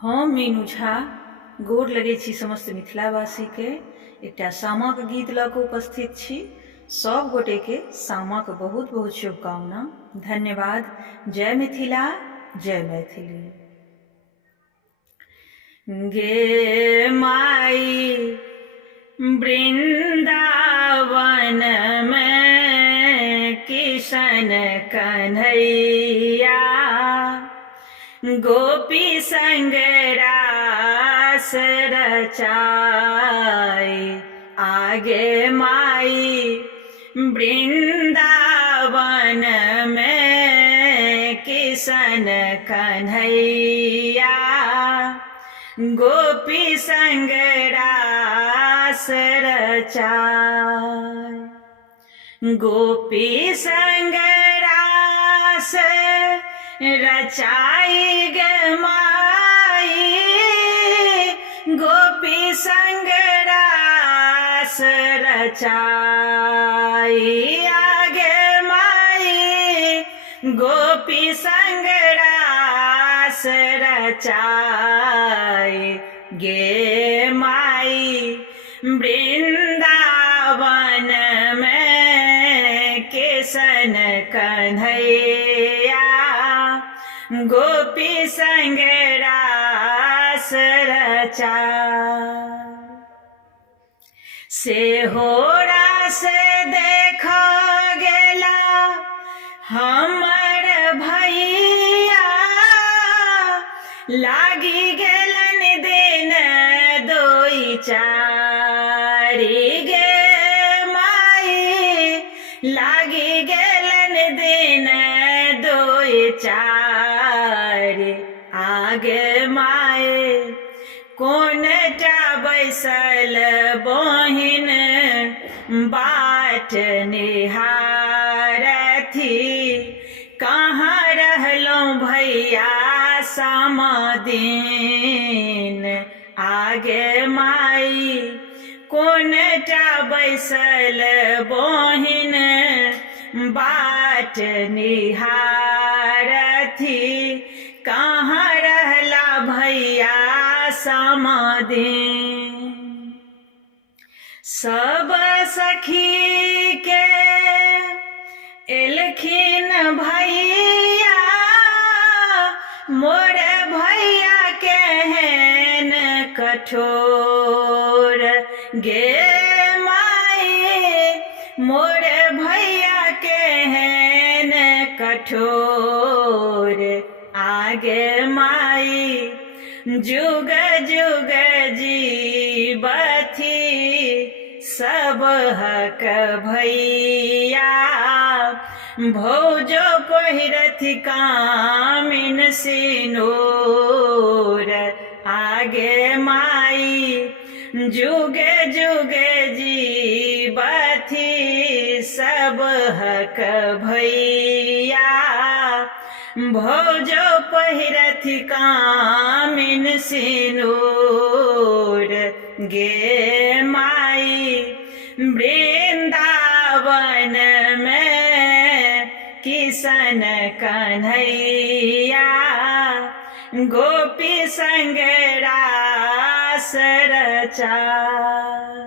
हम मीनू झा गोर लगै छी समस्त मिथिलावासी के एकटा सामाक गीत लऽ कऽ उपस्थित छी। सब गोटे के सामाक बहुत बहुत शुभकामना। धन्यवाद। जय मिथिला, जय मैथिली। गे माई वृंदावन में किशन कन्हैया, गोपी संग रास रचाई। आगे माई वृंदावन में किशन कन्हैया, गोपी संग रास रचाई। गोपी संग रास रचाई गे माई, गोपी संग रास रचाई। आगे माई गोपी संग रास रचाई। गे माई वृंदावन में किशन कन्हैया, गोपी संग रास रचाई। से हो रास देख गेला हमर भैया, लागी गेलन दिन दोई चारी। गे माई लागी गेलन दिन दोई चारी। आगे माए कोनटा बैसल बहिन बाट निहारथी, कहाँ रहलौं भैया समादीन। आगे माई कोनटा बैसल बहिन बाट निहारथी, कहाँ रहला भैया समादीन। सब सखी के एलखिन भैया, मोर भैया केहन कठोर। गे माई मोर भैया केहन कठोर। आगे माई जुग जुग जीवथी, सब हक भैया, भौजो पहिरथि कामिन सिनूर। आगे माई जुगे जुगे जीवथि, सब हक भैया, भौजो पहिरथि कामिन सिनूर। गे माई वृंदावन में किशन कन्हैया, गोपी संग रास रचाई।